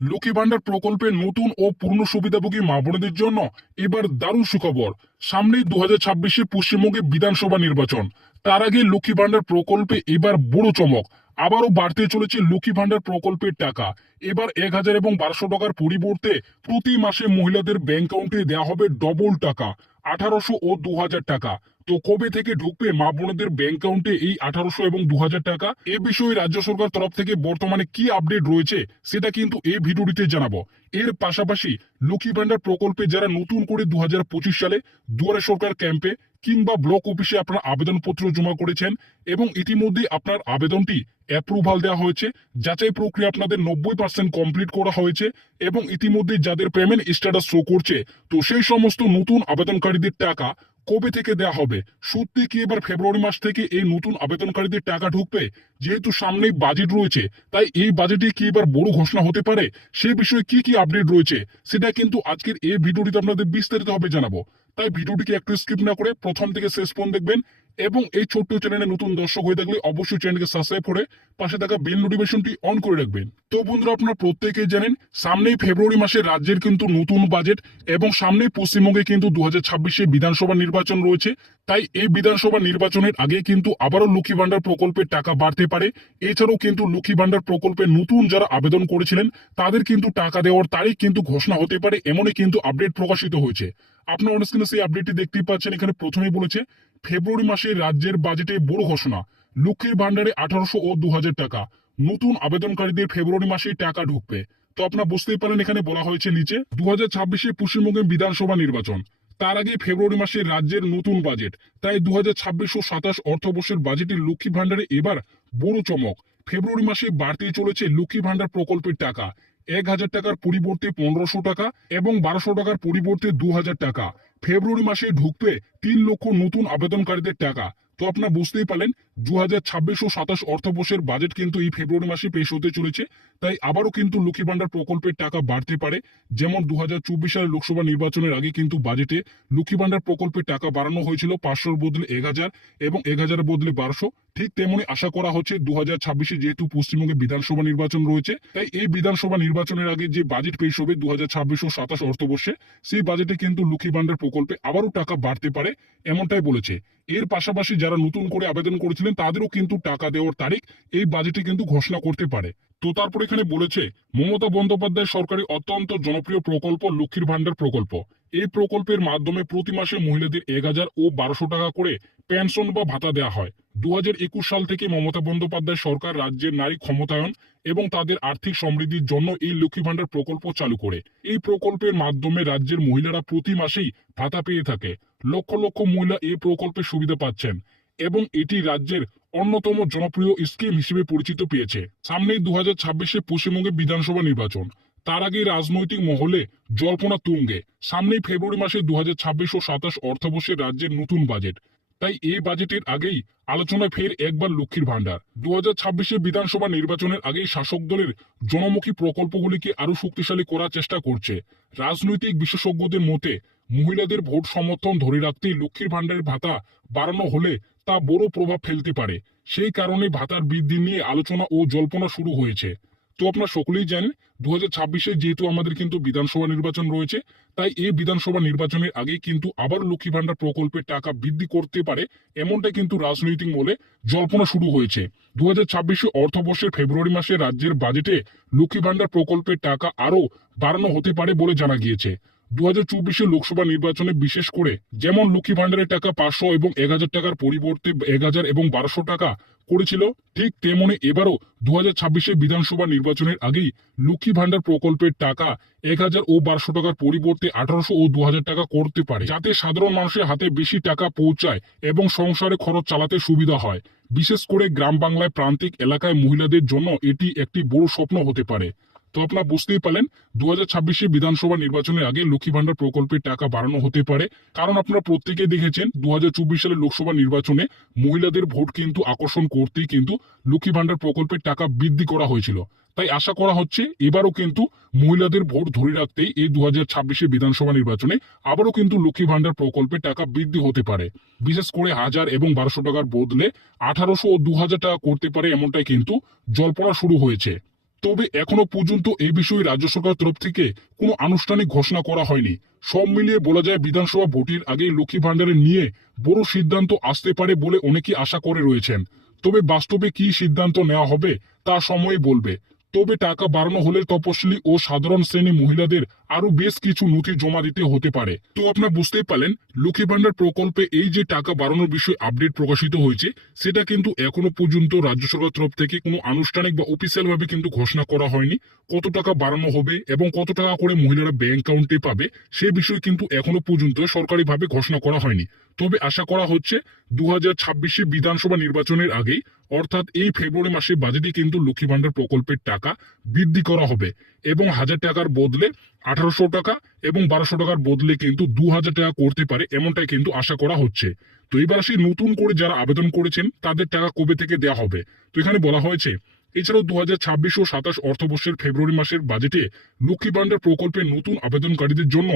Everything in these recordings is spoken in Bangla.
লক্ষ্মী ভান্ডার প্রকল্পের নতুন ও পূর্ণ সুবিধাভোগী মা বোনেদের জন্য এবার দারুণ সুখবর। সামনেই 2026-এ পশ্চিমবঙ্গে বিধানসভা নির্বাচন। তার আগে লক্ষ্মী ভান্ডার প্রকল্পে এবার বড় চমক। আবারও বাড়তে চলেছে লক্ষ্মী ভান্ডার প্রকল্পের টাকা। এবার 1000 এবং 1200 টাকার পরিবর্তে প্রতি মাসে মহিলাদের ব্যাংক অ্যাকাউন্টে দেওয়া হবে ডবল টাকা, 1800 ও 2000 টাকা। তো কবে থেকে ঢুকবে মা বোনদের ব্যাংক অ্যাকাউন্টে এই 1800 এবং 2000 টাকা? এ বিষয়ে রাজ্য সরকার তরফ থেকে বর্তমানে কি আপডেট রয়েছে সেটা কিন্তু এই ভিডিওটিতে জানাবো। এর পাশাপাশি লক্ষ্মী ভান্ডার প্রকল্পে যারা নতুন করে 2025 সালে দুয়ারে সরকার ক্যাম্পে কিংবা ব্লক অফিসে আপনার আবেদনপত্র জমা করেছেন এবং ইতিমধ্যে আপনার আবেদনটি অ্যাপ্রুভাল দেওয়া হয়েছে, যাচাই প্রক্রিয়া আপনাদের 90% কমপ্লিট করা হয়েছে এবং ইতিমধ্যে যাদের পেমেন্ট স্ট্যাটাস শো করছে, তো সেই সমস্ত নতুন আবেদনকারীদের টাকা কবে থেকে দেওয়া হবে? সত্যি কি এবার ফেব্রুয়ারি মাস থেকে এই নতুন আবেদনকারীদের টাকা ঢুকবে? যেহেতু সামনেই বাজেট রয়েছে, তাই এই বাজেটে কি এবার বড় ঘোষণা হতে পারে? সে বিষয়ে কি কি আপডেট রয়েছে সেটা কিন্তু আজকের এই ভিডিওটিতে আপনাদের বিস্তারিত ভাবে জানাবো। তাই ভিডিওটিকে একটু স্কিপ না করে প্রথম থেকে শেষ পর্যন্ত দেখবেন এবং এই ছোট্ট চ্যানেলে নতুন দর্শক হয়ে থাকলে অবশ্যই চ্যানেলকে সাবস্ক্রাইব করে পাশে থাকা বেল নোটিফিকেশনটি অন করে রাখবেন। তো বন্ধুরা, আপনারা প্রত্যেকেই জানেন সামনেই ফেব্রুয়ারি মাসে রাজ্যের কিন্তু নতুন বাজেট এবং সামনেই পশ্চিমবঙ্গে কিন্তু 2026-এ বিধানসভা নির্বাচন রয়েছে। তাই এই বিধানসভা নির্বাচনের আগে কিন্তু আবারও লক্ষ্মী ভান্ডার প্রকল্পের টাকা বাড়তে পারে। এছাড়াও কিন্তু লক্ষ্মী ভান্ডার প্রকল্পে নতুন যারা আবেদন করেছিলেন তাদের কিন্তু টাকা দেওয়ার তারিখ কিন্তু ঘোষণা হতে পারে, এমনই কিন্তু আপডেট প্রকাশিত হয়েছে। আপনার অন স্ক্রিনে সেই আপডেটটি দেখতেই পাচ্ছেন। এখানে প্রথমেই বলেছে ফেব্রুয়ারি মাসে রাজ্যের বাজেটে বড় ঘোষণা, লক্ষ্মীর ভান্ডারে 1800 ও 2000 টাকা, নতুন আবেদনকারীদের ফেব্রুয়ারি মাসে টাকা ঢুকবে। তো আপনারা বুঝতেই পারেন এখানে বলা হয়েছে নিচে 2026-এ পশ্চিমবঙ্গে বিধানসভা নির্বাচন, তার আগে ফেব্রুয়ারি মাসে রাজ্যের নতুন বাজেট। তাই 2026 ও 27 অর্থবর্ষের বাজেটের লক্ষ্মী ভান্ডারে এবার বড় চমক। ফেব্রুয়ারি মাসে বাড়তে চলেছে লক্ষ্মী ভান্ডার প্রকল্পের টাকা। 1000 টাকার পরিবর্তে 1500 টাকা এবং 1200 টাকার পরিবর্তে 2000 টাকা। ফেব্রুয়ারি মাসে ঢুকবে 3 লক্ষ নতুন আবেদনকারীদের টাকা। তো আপনারা বুঝতেই পারলেন 2026 ও 27 অর্থবর্ষের বাজেট কিন্তু এই ফেব্রুয়ারি মাসে পেশ হতে চলেছে। তাই আবারও কিন্তু লক্ষ্মী ভান্ডার প্রকল্পের টাকা বাড়তে পারে। যেমন 2024 সালের লোকসভা নির্বাচনের আগে কিন্তু বাজেটে লক্ষ্মী ভান্ডার প্রকল্পের টাকা বাড়ানো হয়েছিল 500-র বদলে 1000 এবং 1000-এর বদলে 1200। ঠিক তেমনি আশা করা হচ্ছে 2026-এ যেহেতু পশ্চিমবঙ্গে বিধানসভা নির্বাচন রয়েছে, তাই এই বিধানসভা নির্বাচনের আগে যে বাজেট পেশ হবে 2026 ও 27 অর্থবর্ষে, সেই বাজেটে কিন্তু লক্ষ্মী ভান্ডার প্রকল্পে আবারও টাকা বাড়তে পারে, এমনটাই বলেছে। এর পাশাপাশি যারা নতুন করে আবেদন করেছিলেন তাদেরও কিন্তু টাকা দেওয়ার তারিখ এই বাজেটে কিন্তু ঘোষণা করতে পারে। তো তারপর এখানে বলেছে মমতা বন্দ্যোপাধ্যায় সরকারি অত্যন্ত জনপ্রিয় প্রকল্প লক্ষ্মীর ভান্ডার প্রকল্প। এই প্রকল্পের মাধ্যমে প্রতি মাসে মহিলাদের 1000 ও 1200 টাকা করে পেনশন বা ভাতা দেওয়া হয়। 2021 সাল থেকে মমতা বন্দ্যোপাধ্যায় সরকার রাজ্যের নারী ক্ষমতায়ন এবং তাদের আর্থিক সমৃদ্ধির জন্য এই লক্ষ্মী ভান্ডার প্রকল্প চালু করে। এই প্রকল্পের মাধ্যমে রাজ্যের মহিলারা প্রতি মাসেই ভাতা পেয়ে থাকে। লক্ষ লক্ষ মহিলা এই প্রকল্পের সুবিধা পাচ্ছেন এবং এটি রাজ্যের অন্যতম জনপ্রিয় স্কিম হিসেবে পরিচিত পেয়েছে। সামনেই 2026-এ পশ্চিমবঙ্গে বিধানসভা নির্বাচন, তার আগে রাজনৈতিক মহলে জল্পনা তুঙ্গে। সামনেই ফেব্রুয়ারি মাসে 2026 ও 27 অর্থবর্ষে রাজ্যের নতুন বাজেট। তাই এই বাজেটের আগেই আলোচনায় ফের একবার লক্ষ্মীর ভান্ডার। 2026-এ বিধানসভা নির্বাচনের আগেই শাসক দলের জনমুখী প্রকল্পগুলিকে আরো শক্তিশালী করার চেষ্টা করছে। রাজনৈতিক বিশেষজ্ঞদের মতে মহিলাদের ভোট সমর্থন ধরে রাখতে লক্ষ্মীর ভান্ডারের ভাতা বাড়ানো হলে তা বড় প্রভাব ফেলতে পারে। সেই কারণে ভাতার বৃদ্ধি নিয়ে আলোচনা ও জল্পনা শুরু হয়েছে। তো আপনারা সকলেই জানেন 2026-এ যেহেতু আমাদের কিন্তু বিধানসভা নির্বাচন রয়েছে, তাই এই বিধানসভা নির্বাচনের আগে কিন্তু আবার লক্ষ্মী ভান্ডার প্রকল্পের টাকা বৃদ্ধি করতে পারে, এমনটা কিন্তু রাজনৈতিক মহলে জল্পনা শুরু হয়েছে। 2026 অর্থবর্ষের ফেব্রুয়ারি মাসে রাজ্যের বাজেটে লক্ষ্মী ভান্ডার প্রকল্পের টাকা আরো বাড়ানো হতে পারে বলে জানা গিয়েছে। 2024 লোকসভা নির্বাচনে বিশেষ করে যেমন লক্ষ্মী ভান্ডারের টাকা 500 এবং 1000 টাকার পরিবর্তে 1000 এবং 1200 টাকা করেছিল, ঠিক তেমনি এবারও 2026 বিধানসভা নির্বাচনের আগেই লক্ষ্মী ভান্ডার প্রকল্পের টাকা 1000 ও 1200 টাকার পরিবর্তে 1800 ও 2000 টাকা করতে পারে, যাতে সাধারণ মানুষের হাতে বেশি টাকা পৌঁছায় এবং সংসারে খরচ চালাতে সুবিধা হয়। বিশেষ করে গ্রাম বাংলায় প্রান্তিক এলাকায় মহিলাদের জন্য এটি একটি বড় স্বপ্ন হতে পারে। তো আপনারা বুঝতেই পারলেন 2026 বিধানসভা নির্বাচনের আগে লক্ষ্মী ভান্ডার প্রকল্পের টাকা বাড়ানো হতে পারে। কারণ আপনারা প্রত্যেকেই দেখেছেন 2024 সালের লোকসভা নির্বাচনে মহিলাদের ভোট কিন্তু আকর্ষণ করতেই কিন্তু লক্ষ্মী ভান্ডার প্রকল্পের টাকা বৃদ্ধি করা হয়েছিল। তাই আশা করা হচ্ছে এবারও কিন্তু মহিলাদের ভোট ধরে রাখতেই এই 2026 বিধানসভা নির্বাচনে আবারও কিন্তু লক্ষ্মী ভান্ডার প্রকল্পের টাকা বৃদ্ধি হতে পারে। বিশেষ করে 1000 এবং 1200 টাকার বদলে 1800 ও 2000 টাকা করতে পারে, এমনটাই কিন্তু জল্পনা শুরু হয়েছে। তবে এখনো পর্যন্ত এই বিষয়ে রাজ্য সরকার তরফ থেকে কোনো আনুষ্ঠানিক ঘোষণা করা হয়নি। সব মিলিয়ে বলা যায় বিধানসভা ভোটের আগে লক্ষ্মী ভান্ডারের নিয়ে বড় সিদ্ধান্ত আসতে পারে বলে অনেকেই আশা করে রয়েছেন। তবে বাস্তবে কি সিদ্ধান্ত নেওয়া হবে তা সময়ই বলবে। তবে টাকা বাড়ানো হলে তপশিলি ও সাধারণ শ্রেণী মহিলাদের আরো বেশ কিছু নথি জমা দিতে হতে পারে। তো আপনারা বুঝতেই পারলেন লক্ষ্মী ভান্ডার প্রকল্পে এই যে টাকা বাড়ানোর বিষয়ে আপডেট প্রকাশিত হয়েছে, সেটা কিন্তু এখনো পর্যন্ত রাজ্য সরকার তরফ থেকে কোনো আনুষ্ঠানিক বা অফিসিয়াল ভাবে কিন্তু ঘোষণা করা হয়নি। কত টাকা বাড়ানো হবে এবং কত টাকা করে মহিলারা ব্যাংক অ্যাকাউন্টে পাবে সে বিষয়ে কিন্তু এখনো পর্যন্ত সরকারিভাবে ঘোষণা করা হয়নি। তবে আশা করা হচ্ছে 2026 বিধানসভা নির্বাচনের আগেই, অর্থাৎ এই ফেব্রুয়ারি মাসে বাজেটে কিন্তু লক্ষ্মী ভান্ডার প্রকল্পের টাকা বৃদ্ধি করা হবে এবং 1000 টাকার বদলে 1800 টাকা এবং 1200 টাকার বদলে কিন্তু 2000 টাকা করতে পারে, এমনটাই কিন্তু আশা করা হচ্ছে। তো এবার আসি নতুন করে যারা আবেদন করেছেন তাদের টাকা কবে থেকে দেওয়া হবে। তো এখানে বলা হয়েছে এছাড়াও 2026 ও 27 অর্থবর্ষের ফেব্রুয়ারি মাসের বাজেটে লক্ষ্মী ভান্ডার প্রকল্পের নতুন আবেদনকারীদের জন্য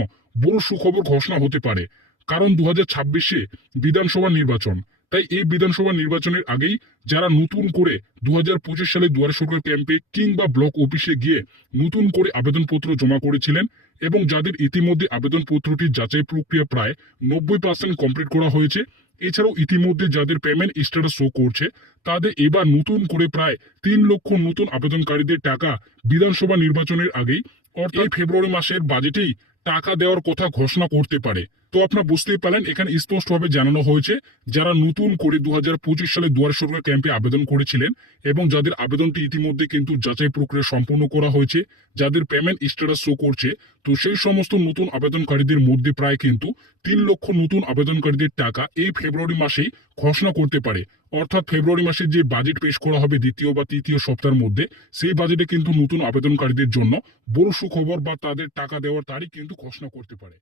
বড় সুখবর ঘোষণা হতে পারে। কারণ 2026 বিধানসভা নির্বাচন, তাই এই বিধানসভা নির্বাচনের আগেই যারা নতুন করে 2025 সালে দুয়ারে সরকার ক্যাম্পে কিংবা ব্লক অফিসে গিয়ে নতুন করে আবেদনপত্র জমা করেছিলেন এবং যাদের ইতিমধ্যে আবেদনপত্রটি যাচাই প্রক্রিয়া প্রায় 90% কমপ্লিট করা হয়েছে, এছাড়াও ইতিমধ্যে যাদের পেমেন্ট স্ট্যাটাস শো করছে, তাদের এবার নতুন করে প্রায় 3 লক্ষ নতুন আবেদনকারীদের টাকা বিধানসভা নির্বাচনের আগেই, অর্থাৎ এই ফেব্রুয়ারি মাসের বাজেটেই টাকা দেওয়ার কথা ঘোষণা করতে পারে। তো আপনারা বুঝতেই পারেন এখানে স্পষ্টভাবে জানানো হয়েছে যারা নতুন করে 2025 সালে দুয়ারে সরকার ক্যাম্পে আবেদন করেছিলেন এবং যাদের আবেদনটি ইতিমধ্যে কিন্তু যাচাই প্রক্রিয়া সম্পূর্ণ করা হয়েছে, যাদের পেমেন্ট স্ট্যাটাস শো করছে, তো সেই সমস্ত নতুন আবেদনকারীদের মধ্যে প্রায় কিন্তু 3 লক্ষ নতুন আবেদনকারীদের টাকা এই ফেব্রুয়ারি মাসেই ঘোষণা করতে পারে। অর্থাৎ ফেব্রুয়ারি মাসে যে বাজেট পেশ করা হবে দ্বিতীয় বা তৃতীয় সপ্তাহের মধ্যে, সেই বাজেটে কিন্তু নতুন আবেদনকারীদের জন্য বড় সুখবর বা তাদের টাকা দেওয়ার তারিখ কিন্তু ঘোষণা করতে পারে।